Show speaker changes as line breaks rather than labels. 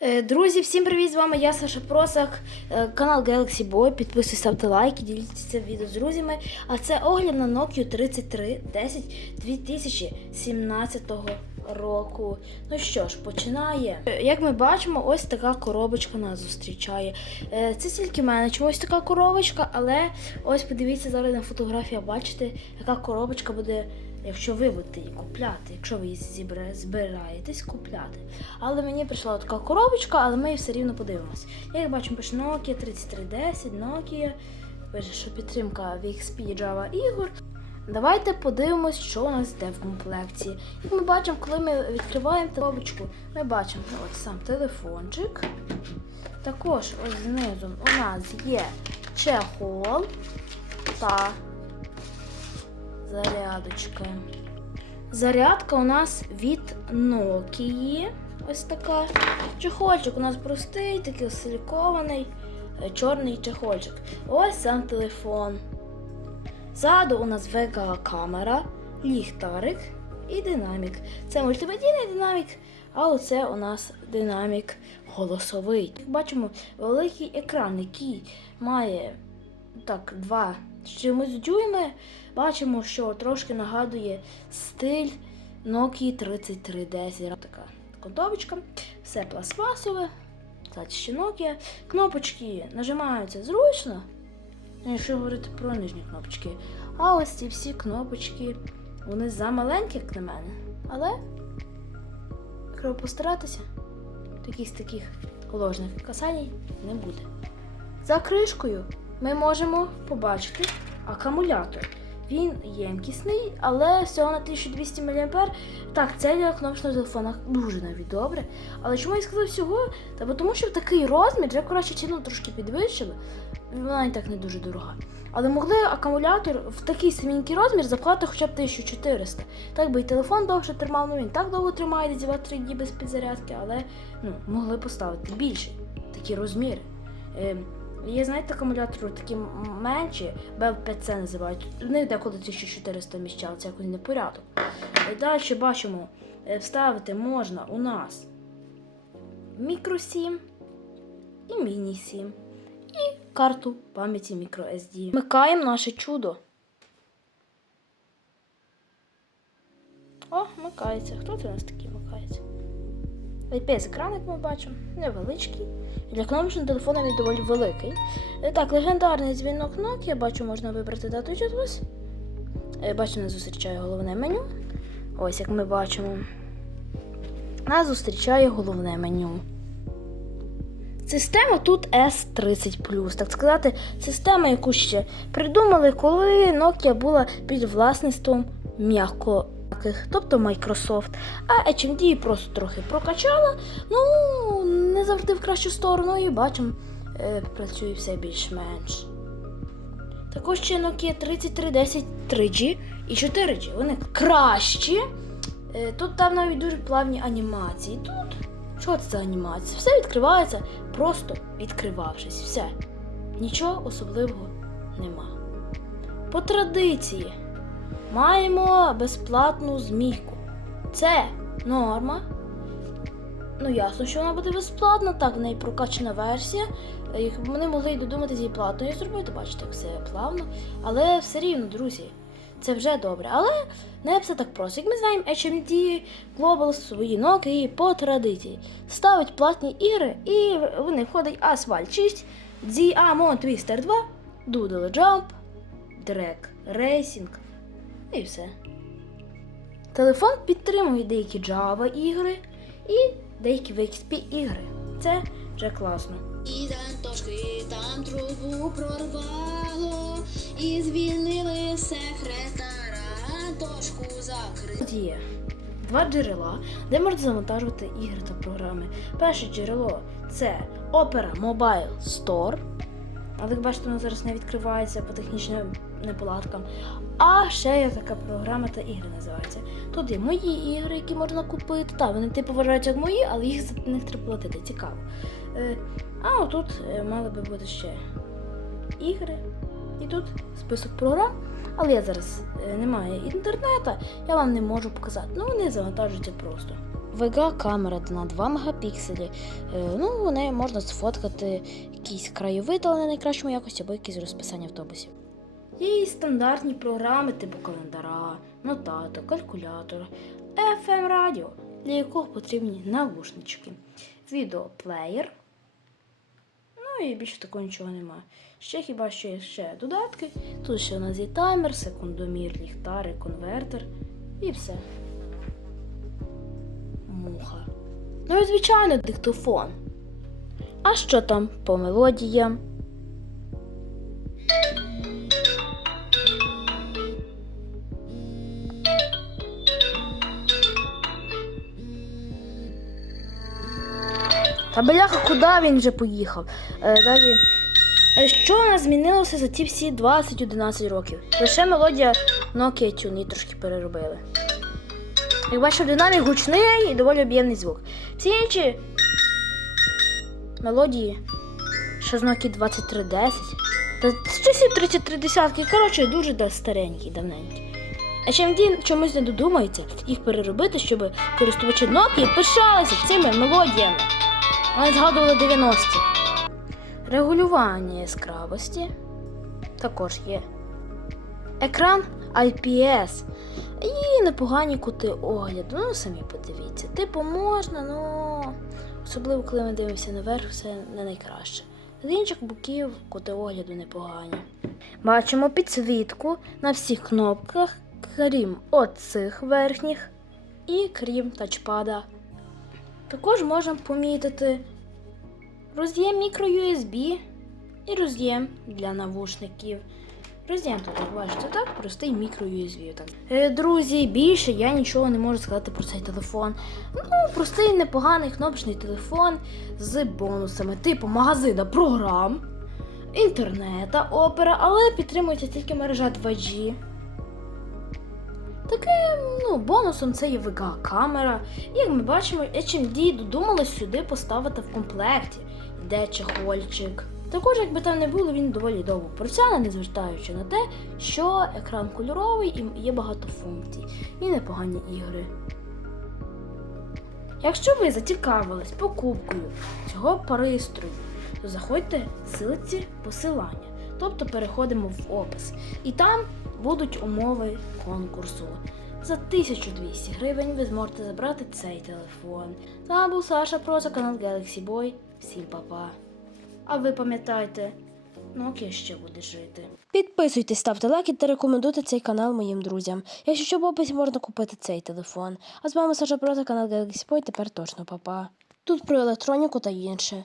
Е, Друзі, всім привіт! З вами я Саша Просак, е, канал Galaxy Boy. Підписуйтесь, ставте лайки, діліться відео з друзями. А це огляд на Nokia 3310 2017 року. Ну що ж, починає. Е, Як ми бачимо, ось така коробочка нас зустрічає. Це тільки в мене чомусь така коробочка, але ось подивіться зараз на фотографію, бачите, яка коробочка буде. Якщо ви будете її купляти, якщо ви її збираєтесь купляти. Але мені прийшла така коробочка, але ми її все рівно подивимось. Як бачимо, пише Nokia 3310, Nokia, пише, що підтримка VXP Java ігор. Давайте подивимось, що у нас йде в комплекті. Як ми бачимо, коли ми відкриваємо коробочку, ми бачимо от сам телефончик. Також ось знизу у нас є чехол та зарядочки. Зарядка у нас від Nokia. Ось така. Чехольчик у нас простий, такий силікований, е, чорний чехольчик. Ось сам телефон. Ззаду у нас VGA камера, ліхтарик і динамік. Це мультимедійний динамік, а оце у нас динамік голосовий. Бачимо, великий екран, який має так, два чимось дюйми. Бачимо, що трошки нагадує стиль Nokia 3310. Така коробочка, все пластмасове, ще Nokia. Кнопочки нажимаються зручно, якщо говорити про нижні кнопочки. А ось ці всі кнопочки, вони замаленькі, як на мене. Але треба постаратися, якихось таких ложних касаній не буде. За кришкою ми можемо побачити акумулятор. Він ємкісний, але всього на 1200 мА. Так, це для кнопочного телефона дуже навіть добре. Але чому я сказав всього? Та бо тому що в такий розмір, я краще ціну трошки підвищили, вона і так не дуже дорога. Але могли акумулятор в такий саменький розмір заплати хоча б 1400. Так би і телефон довше тримав, ну він так довго тримає, десь 2-3 дні без підзарядки, але ну, могли поставити більше такі розміри. Є, знаєте, акумулятори такі менші, BL5C називають. В них деколи 1400 вміщалося, якось непорядок. І далі бачимо, е, вставити можна у нас мікро 7 і міні 7. І карту пам'яті microSD. Вмикаємо наше чудо. О, вмикається. Хто це у нас такий? IPS-екран, як ми бачимо, невеличкий. Для кнопочного телефона він доволі великий. Е, Так, легендарний дзвінок Nokia, бачу, можна вибрати дату і. Е, Бачу, нас зустрічає головне меню. Ось як ми бачимо. Нас зустрічає головне меню. Система тут S30, так сказати, система, яку ще придумали, коли Nokia була під власництвом м'яко. Тобто Microsoft. А HMD просто трохи прокачала. Ну, не завжди в кращу сторону, і бачимо, е, працює все більш-менш. Також ще Nokia 3310 3G і 4G. Вони кращі. Е, Тут там навіть дуже плавні анімації. Тут що це за анімація? Все відкривається, просто відкривавшись. Все. Нічого особливого нема. По традиції маємо безплатну змійку. Це норма. Ну, ясно, що вона буде безплатна, так, в неї прокачана версія. Е, Як вони могли й додуматися її платною зробити, бачите, як все плавно. Але все рівно, друзі, це вже добре. Але не все так просто. Як ми знаємо, HMD Global свої Nokia по традиції ставить платні ігри, і вони входять Asphalt 6, Diamond Twister 2, Doodle Jump, Drag Racing і все. Телефон підтримує деякі Java ігри і деякі VXP ігри. Це вже класно.
І Антошки там трубу прорвало, і звільнили секретара, Антошку закрили.
Тут є два джерела, де можна завантажувати ігри та програми. Перше джерело це Opera Mobile Store. Але як бачите, воно зараз не відкривається по технічним неполадкам. А ще є така програма та ігри називається. Тут є мої ігри, які можна купити. Так, вони типу вважаються як мої, але їх за них треба платити. Цікаво. Е, а отут е, мали би бути ще ігри. І тут список програм. Але я зараз е, немає інтернету, я вам не можу показати. Ну вони завантажуються просто. VGA камера на 2 мегапікселі. Ну, нею можна сфоткати якісь краєвид, але не найкращому якості, або якісь розписання автобусів. Є і стандартні програми типу календара, нотатор, калькулятор, FM радіо, для якого потрібні навушнички, відеоплеєр. Ну і більше такого нічого немає. Ще хіба що є ще додатки. Тут ще у нас є таймер, секундомір, ліхтарик, конвертер і все. Муха. Ну і звичайно, диктофон. А що там по мелодіям? Та бляха, куди він вже поїхав? Е, далі. Е, Що у нас змінилося за ті всі 20-11 років? Лише мелодія Nokia Tune трошки переробили. Як бачив, динамік гучний і доволі об'ємний звук. Ці інші мелодії ще з Nokia 2310. Та часів 3310. Коротше, дуже да- старенькі, давненькі. А HMD чомусь не додумається їх переробити, щоб користувачі Nokia пишалися цими мелодіями. Вони згадували 90-ті. Регулювання яскравості також є. Екран IPS і непогані кути огляду. Ну, самі подивіться. Типу можна, ну особливо коли ми дивимося наверх, все не найкраще. З інших боків кути огляду непогані. Бачимо підсвітку на всіх кнопках, крім оцих верхніх і крім тачпада. Також можна помітити роз'єм microUSB і роз'єм для навушників. Роз'єм тут, бачите, так, простий. Так. Е, друзі, більше я нічого не можу сказати про цей телефон. Ну, простий непоганий кнопочний телефон з бонусами, типу магазина програм, інтернета, опера, але підтримується тільки мережа 2G. Таким ну, бонусом це є VGA камера. І як ми бачимо, HMD додумалось сюди поставити в комплекті. Йде чехольчик. Також, якби там не було, він доволі довго протягне, не звертаючи на те, що екран кольоровий і є багато функцій, і непогані ігри. Якщо ви зацікавились покупкою цього пристрою, то заходьте в силиці посилання, тобто переходимо в опис. І там будуть умови конкурсу. За 1200 гривень ви зможете забрати цей телефон. З вами був Саша Про за канал Galaxy Boy. Всім па-па. А ви пам'ятайте, Nokia ще буде жити. Підписуйтесь, ставте лайки та рекомендуйте цей канал моїм друзям. Якщо що в описі можна купити цей телефон. А з вами Саша Про за канал Galaxy Boy. Тепер точно па-па. Тут про електроніку та інше.